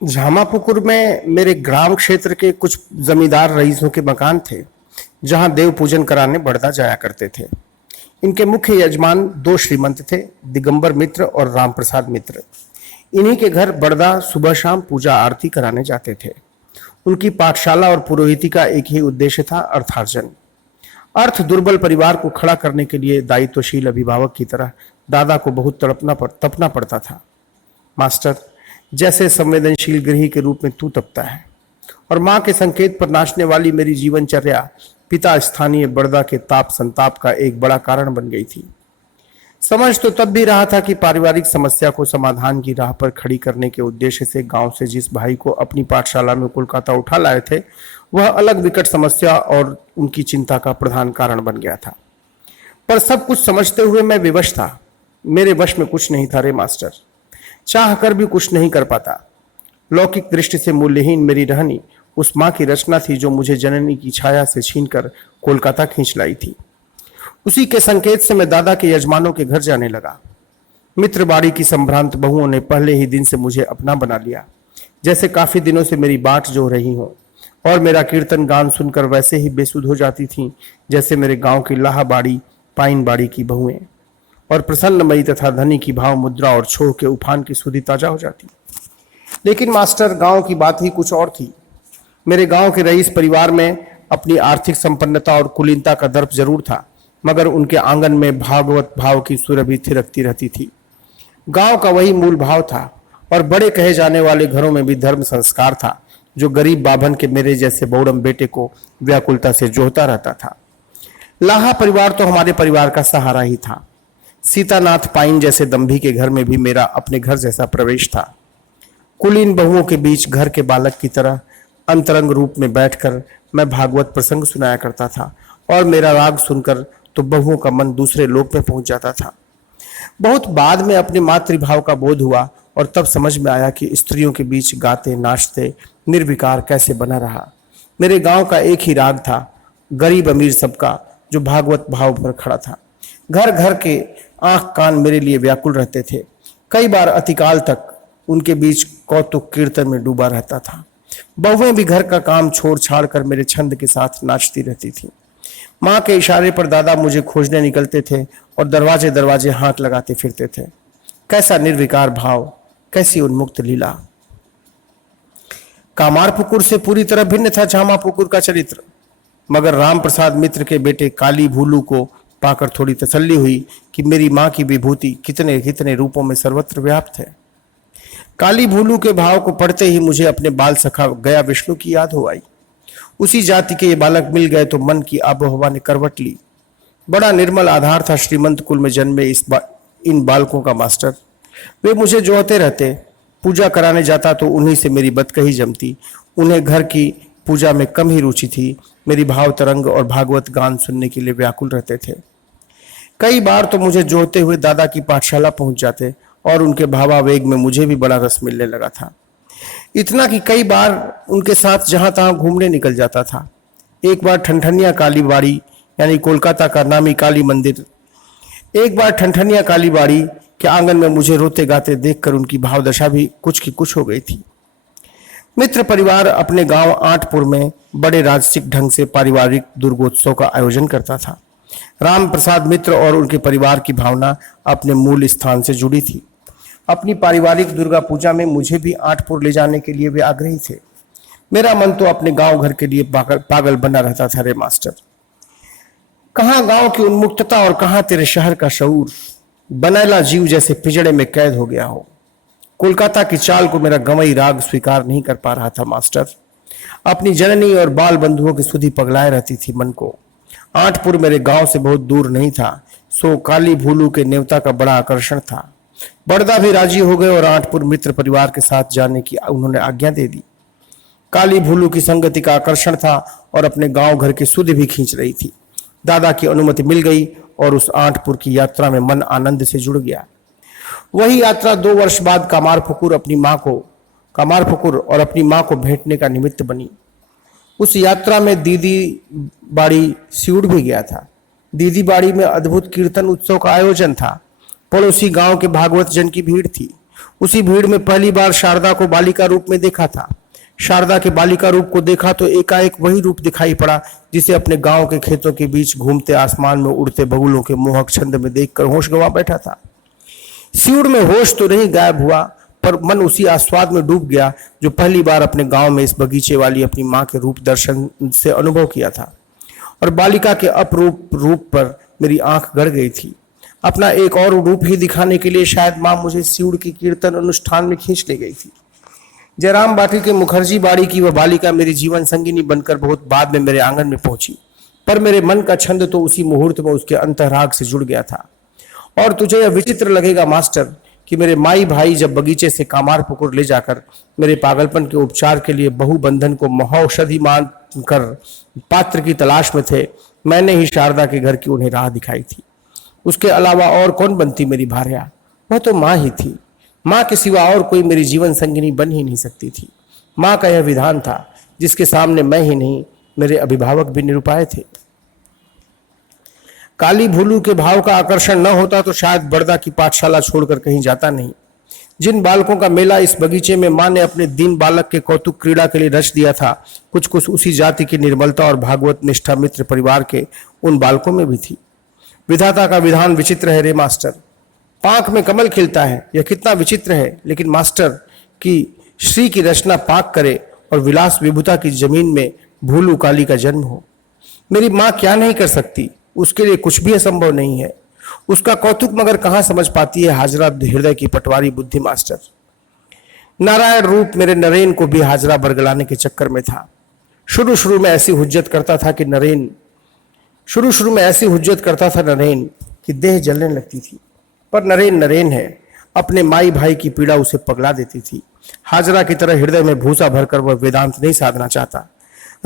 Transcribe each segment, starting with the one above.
झामापुकुर में मेरे ग्राम क्षेत्र के कुछ जमींदार रईसों के मकान थे, जहां देव पूजन कराने बड़दा जाया करते थे। इनके मुख्य यजमान दो श्रीमंत थे, दिगंबर मित्र और राम प्रसाद मित्र। इन्हीं के घर बड़दा सुबह शाम पूजा आरती कराने जाते थे। उनकी पाठशाला और पुरोहिती का एक ही उद्देश्य था, अर्थार्जन। अर्थ दुर्बल परिवार को खड़ा करने के लिए दायित्वशील अभिभावक की तरह दादा को बहुत तपना पड़ता था। मास्टर, जैसे संवेदनशील गृही के रूप में तू तपता है, और मां के संकेत पर नाचने वाली मेरी जीवनचर्या पिता स्थानीय बड़दा के ताप संताप का एक बड़ा कारण बन गई थी। समझ तो तब भी रहा था कि पारिवारिक समस्या को समाधान की राह पर खड़ी करने के उद्देश्य से गांव से जिस भाई को अपनी पाठशाला में कोलकाता उठा लाए थे, वह अलग विकट समस्या और उनकी चिंता का प्रधान कारण बन गया था। पर सब कुछ समझते हुए मैं विवश था। मेरे वश में कुछ नहीं था रे मास्टर। चाह कर भी कुछ नहीं कर पाता। लौकिक दृष्टि से मूल्यहीन मेरी रहनी उस मां की रचना थी जो मुझे जननी की छाया से छीनकर कोलकाता खींच लाई थी। उसी के संकेत से मैं दादा के यजमानों के घर जाने लगा। मित्रबाड़ी की संभ्रांत बहुओं ने पहले ही दिन से मुझे अपना बना लिया, जैसे काफी दिनों से मेरी बाट जो रही हो, और मेरा कीर्तन गान सुनकर वैसे ही बेसुध हो जाती थीं जैसे मेरे गांव की लाहाबाड़ी पाइन बाड़ी की बहुएं, और प्रसन्नमयी तथा धनी की भाव मुद्रा और छोह के उफान की सुधि ताजा हो जाती। लेकिन मास्टर, गांव की बात ही कुछ और थी। मेरे गांव के रईस परिवार में अपनी आर्थिक संपन्नता और कुलीनता का दर्प जरूर था, मगर उनके आंगन में भागवत भाव की सुरभि थिरकती रहती थी। गांव का वही मूल भाव था, और बड़े कहे जाने वाले घरों में भी धर्म संस्कार था, जो गरीब बाभन के मेरे जैसे बौड़म बेटे को व्याकुलता से जोहता रहता था। लाहा परिवार तो हमारे परिवार का सहारा ही था। सीतानाथ पाइन जैसे दंभी के घर में भी मेरा अपने घर जैसा प्रवेश था। कुलीन बहुओं के बीच घर के बालक की तरह अंतरंग रूप में बैठकर मैं भागवत प्रसंग सुनाया करता था, और मेरा राग सुनकर तो बहुओं का मन दूसरे लोक में पहुंच जाता था। बहुत बाद में अपने मातृभाव का बोध हुआ, और तब समझ में आया कि स्त्रियों के बीच गाते नाचते निर्विकार कैसे बना रहा। मेरे गांव का एक ही राग था, गरीब अमीर सबका, जो भागवत भाव पर खड़ा था। घर घर के आंख कान मेरे लिए व्याकुल रहते थे। कई बार अतिकाल तक उनके बीच कौतुक कीर्तन में डूबा रहता था। बहुएं भी घर का काम छोड़ छाड़ कर मेरे छंद के साथ नाचती रहती थी। मां के इशारे पर दादा मुझे खोजने निकलते थे और दरवाजे दरवाजे हाथ लगाते फिरते थे। कैसा निर्विकार भाव, कैसी उन्मुक्त लीला। कामारपुकुर से पूरी तरह भिन्न था झामापुकुर का चरित्र, मगर राम प्रसाद मित्र के बेटे काली भूलू को पाकर थोड़ी तसल्ली हुई कि मेरी मां की विभूति कितने कितने रूपों में सर्वत्र व्याप्त है। काली भूलू के भाव को पढ़ते ही मुझे अपने बाल सखा गया विष्णु की याद हो आई। उसी जाति के ये बालक मिल गए तो मन की आबोहवा ने करवट ली। बड़ा निर्मल आधार था श्रीमंत कुल में जन्मे इन बालकों का मास्टर। वे मुझे जोहते रहते। पूजा कराने जाता तो उन्हीं से मेरी बतकही जमती। उन्हें घर की पूजा में कम ही रुचि थी। मेरी भाव तरंग और भागवत गान सुनने के लिए व्याकुल रहते थे। कई बार तो मुझे जोहते हुए दादा की पाठशाला पहुंच जाते, और उनके भावावेग में मुझे भी बड़ा रस मिलने लगा था। इतना कि कई बार उनके साथ जहां तहां घूमने निकल जाता था। एक बार ठनठनिया काली बाड़ी यानी कोलकाता का नामी काली मंदिर, एक बार ठनठनिया काली बाड़ी के आंगन में मुझे रोते गाते देखकर उनकी भावदशा भी कुछ की कुछ हो गई थी। मित्र परिवार अपने गांव आठपुर में बड़े राजसिक ढंग से पारिवारिक दुर्गोत्सव का आयोजन करता था। राम प्रसाद मित्र और उनके परिवार की भावना अपने मूल स्थान से जुड़ी थी। अपनी पारिवारिक दुर्गा पूजा में मुझे भी आठपुर ले जाने के लिए वे आग्रही थे। मेरा मन तो अपने गांव घर के लिए पागल बना रहता था रे मास्टर। कहां गांव की उन्मुक्तता और कहां तेरे शहर का शऊर। बनैला जीव जैसे पिंजड़े में कैद हो गया हो। कोलकाता की चाल को मेरा गंवई राग स्वीकार नहीं कर पा रहा था मास्टर। अपनी जननी और बाल बंधुओं की सुधि पगलाए रहती थी मन को। आठपुर मेरे गांव से बहुत दूर नहीं था, सो काली भूलू के नेवता का बड़ा आकर्षण था। बड़दा भी राजी हो गए और आठपुर मित्र परिवार के साथ जाने की उन्होंने आज्ञा दे दी। काली भूलू की संगति का आकर्षण था और अपने गांव घर की सुधि भी खींच रही थी। दादा की अनुमति मिल गई और उस आठपुर की यात्रा में मन आनंद से जुड़ गया। वही यात्रा 2 वर्ष बाद कामारपुकुर और अपनी मां को भेंटने का निमित्त बनी। उस यात्रा में दीदी बाड़ी सिउड़ भी गया था। दीदी बाड़ी में अद्भुत कीर्तन उत्सव का आयोजन था। पड़ोसी गांव के भागवत जन की भीड़ थी। उसी भीड़ में पहली बार शारदा को बालिका रूप में देखा था। शारदा के बालिका रूप को देखा तो एकाएक वही रूप दिखाई पड़ा जिसे अपने गांव के खेतों के बीच घूमते आसमान में उड़ते बगुलों के मोहक छंद में देखकर होश गंवा बैठा था। सिउड़ में होश तो नहीं गायब हुआ, पर मन उसी आस्वाद में डूब गया जो पहली बार अपने गांव में इस बगीचे वाली अपनी मां के रूप दर्शन से अनुभव किया था। और बालिका के अपरूप रूप पर मेरी आंख गड़ गई थी। अपना एक और रूप ही दिखाने के लिए शायद मां मुझे सिउड़ की कीर्तन अनुष्ठान में खींच ले गई थी। जयराम बाटी के मुखर्जी बाड़ी की वह बालिका मेरी जीवन संगिनी बनकर बहुत बाद में मेरे आंगन में पहुंची, पर मेरे मन का छंद तो उसी मुहूर्त में उसके अंतराग से जुड़ गया था। और तुझे यह विचित्र लगेगा मास्टर कि मेरे माई भाई जब बगीचे से कामार पुकुर ले जाकर मेरे पागलपन के उपचार के लिए बहुबंधन को महौषधि मानकर पात्र की तलाश में थे, मैंने ही शारदा के घर की उन्हें राह दिखाई थी। उसके अलावा और कौन बनती मेरी भार्या? वह तो माँ ही थी। माँ के सिवा और कोई मेरी जीवन संगिनी बन ही नहीं सकती थी। माँ का यह विधान था जिसके सामने मैं ही नहीं, मेरे अभिभावक भी निरुपाय थे। काली भूलू के भाव का आकर्षण न होता तो शायद बड़दा की पाठशाला छोड़कर कहीं जाता नहीं। जिन बालकों का मेला इस बगीचे में माँ ने अपने दीन बालक के कौतुक क्रीड़ा के लिए रच दिया था, कुछ कुछ उसी जाति की निर्मलता और भागवत निष्ठा मित्र परिवार के उन बालकों में भी थी। विधाता का विधान विचित्र है रे मास्टर। पाक में कमल खिलता है, यह कितना विचित्र है, लेकिन मास्टर की श्री की रचना पाक करे और विलास विभुता की जमीन में भूलू काली का जन्म हो। मेरी माँ क्या नहीं कर सकती, उसके लिए कुछ भी असंभव नहीं है। उसका कौतुक मगर कहाँ समझ पाती है हाजरा हृदय की पटवारी बुद्धि मास्टर। नारायण रूप मेरे नरेन को भी हाजरा बरगलाने के चक्कर में था। शुरू शुरू में ऐसी हुज्जत करता था नरेन कि देह जलने लगती थी, पर नरेन नरेन है। अपने माई भाई की पीड़ा उसे पगला देती थी। हाजरा की तरह हृदय में भूसा भरकर वह वेदांत नहीं साधना चाहता।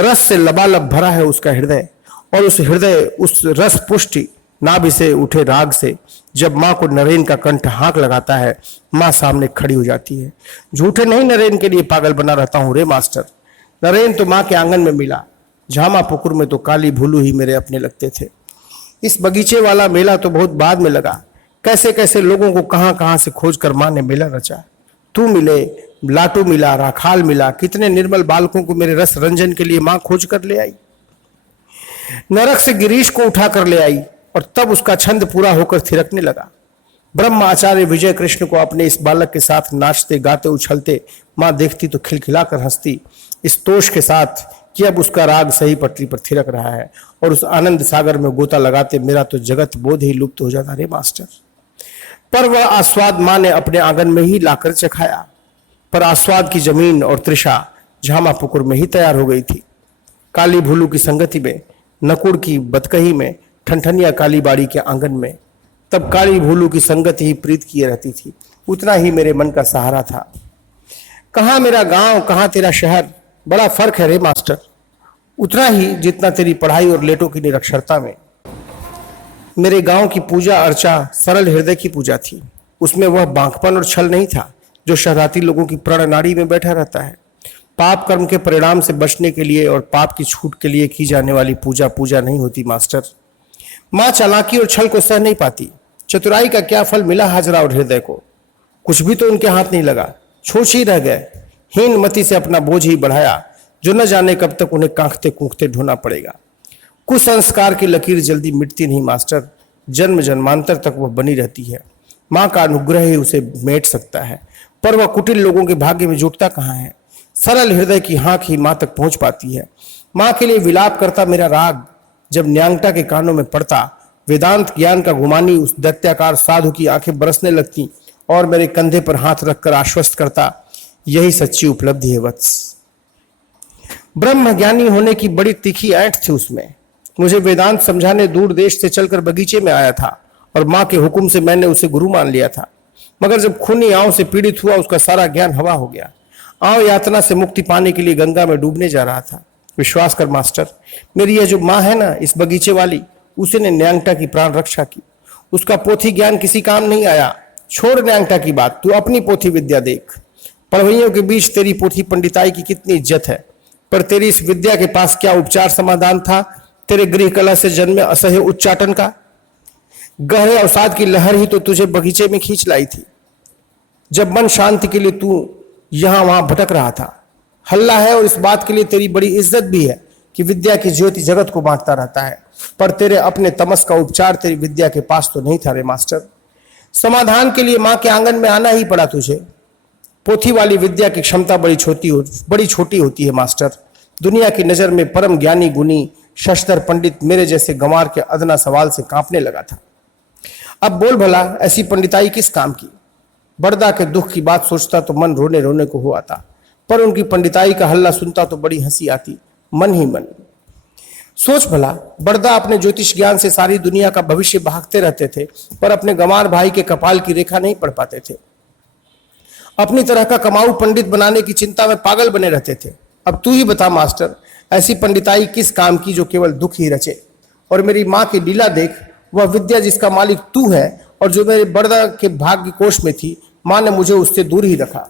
रस से लबालब भरा है उसका हृदय, और उस हृदय उस रस पुष्टि नाभि से उठे राग से जब माँ को नरेन का कंठ हाँक लगाता है, माँ सामने खड़ी हो जाती है। झूठे नहीं नरेन के लिए पागल बना रहता हूं रे मास्टर। नरेन तो माँ के आंगन में मिला, झामा पुकुर में तो काली भूलू ही मेरे अपने लगते थे। इस बगीचे वाला मेला तो बहुत बाद में लगा। कैसे कैसे लोगों को कहां कहां से खोज कर माँ ने मेला रचा। तू मिले, लाटू मिला, राखाल मिला, कितने निर्मल बालकों को मेरे रस रंजन के लिए माँ खोज कर ले आई। नरक से गिरीश को उठा कर ले आई और तब उसका छंद पूरा होकर थिरकने लगा। ब्रह्म आचार्य विजय कृष्ण को अपने इस बालक के साथ नाचते गाते उछलते माँ देखती तो खिलखिलाकर हंसती, इस तोष के साथ कि अब उसका राग सही पटरी पर थिरक रहा है। और उस आनंद सागर में गोता लगाते मेरा तो जगत बोध ही लुप्त हो जाता रे मास्टर। पर वह आस्वाद माँ ने अपने आंगन में ही लाकर चखाया, पर आस्वाद की जमीन और तृषा झामा पुकुर में ही तैयार हो गई थी। काली भूलू की संगति में, नकुड़ की बतकही में, ठनठनिया काली बाड़ी के आंगन में, तब काली भूलू की संगति ही प्रीत किए रहती थी। उतना ही मेरे मन का सहारा था। कहाँ मेरा गांव, कहाँ तेरा शहर, बड़ा फर्क है रे मास्टर। उतना ही जितना तेरी पढ़ाई और लेटों की निरक्षरता में। मेरे गांव की पूजा अर्चा सरल हृदय की पूजा थी। उसमें वह बांकपन और छल नहीं था जो शहराती लोगों की प्रण नाड़ी में बैठा रहता है। पाप कर्म के परिणाम से बचने के लिए और पाप की छूट के लिए की जाने वाली पूजा पूजा नहीं होती मास्टर। माँ चालाकी और छल को सह नहीं पाती। चतुराई का क्या फल मिला हाजरा और हृदय को? कुछ भी तो उनके हाथ नहीं लगा, छोछ ही रह गए। हीन मति से अपना बोझ ही बढ़ाया जो न जाने कब तक उन्हें कांखते कूखते ढोना पड़ेगा। कुसंस्कार की लकीर जल्दी मिटती नहीं मास्टर, जन्म जन्मांतर तक वह बनी रहती है। माँ का अनुग्रह ही उसे मेट सकता है, पर वह कुटिल लोगों के भाग्य में जुटता कहाँ है। सरल हृदय की हाँक ही माँ तक पहुंच पाती है। माँ के लिए विलाप करता मेरा राग जब न्यांगटा के कानों में पड़ता, वेदांत ज्ञान का गुमानी उस दैत्याकार साधु की आंखें बरसने लगती और मेरे कंधे पर हाथ रखकर आश्वस्त करता, यही सच्ची उपलब्धि है वत्स। ब्रह्म ज्ञानी होने की बड़ी तीखी ऐंठ थी उसमें। मुझे वेदांत समझाने दूर देश से चलकर बगीचे में आया था और माँ के हुक्म से मैंने उसे गुरु मान लिया था। मगर जब खूनी आंव से पीड़ित हुआ, उसका सारा ज्ञान हवा हो गया। आंव यातना से मुक्ति पाने के लिए गंगा में डूबने जा रहा था। विश्वास कर मास्टर, मेरी यह जो माँ है ना, इस बगीचे वाली, उसी ने न्यांगटा की प्राण रक्षा की। उसका पोथी ज्ञान किसी काम नहीं आया। छोड़ न्यांगटा की बात, तू अपनी पोथी विद्या देख। पढ़वइयों के बीच तेरी पोथी पंडिताई की कितनी इज्जत है, पर तेरी इस विद्या के पास क्या उपचार समाधान था तेरे गृह कला से जन्मे असह्य उच्चाटन का? गहरे अवसाद की लहर ही तो तुझे बगीचे में खींच लाई थी। जब मन शांति के लिए तू यहां वहां भटक रहा था। हल्ला है और इस बात के लिए तेरी बड़ी इज्जत भी है कि विद्या की ज्योति जगत को बांटता रहता है, पर तेरे अपने तमस का उपचार तेरी विद्या के पास तो नहीं था रे मास्टर। समाधान के लिए मां के आंगन में आना ही पड़ा तुझे। पोथी वाली विद्या की क्षमता बड़ी छोटी होती है मास्टर। दुनिया की नजर में परम ज्ञानी गुनी शशधर पंडित मेरे जैसे गंवार के अदना सवाल से कांपने लगा था। अब बोल भला, ऐसी पंडिताई किस काम की? बड़दा के दुख की बात सोचता तो मन रोने रोने को हो आता, पर उनकी पंडिताई का हल्ला सुनता तो बड़ी हंसी आती, मन ही मन। सोच भला, बड़दा अपने ज्योतिष ज्ञान से सारी दुनिया का भविष्य भागते रहते थे, पर अपने गंवार भाई के कपाल की रेखा नहीं पढ़ पाते थे। अपनी तरह का कमाऊ पंडित बनाने की चिंता में पागल बने रहते थे। अब तू ही बता मास्टर, ऐसी पंडिताई किस काम की जो केवल दुख ही रचे? और मेरी माँ की लीला देख, वह विद्या जिसका मालिक तू है और जो मेरे बड़दा के भाग्य कोष में थी, माँ ने मुझे उससे दूर ही रखा।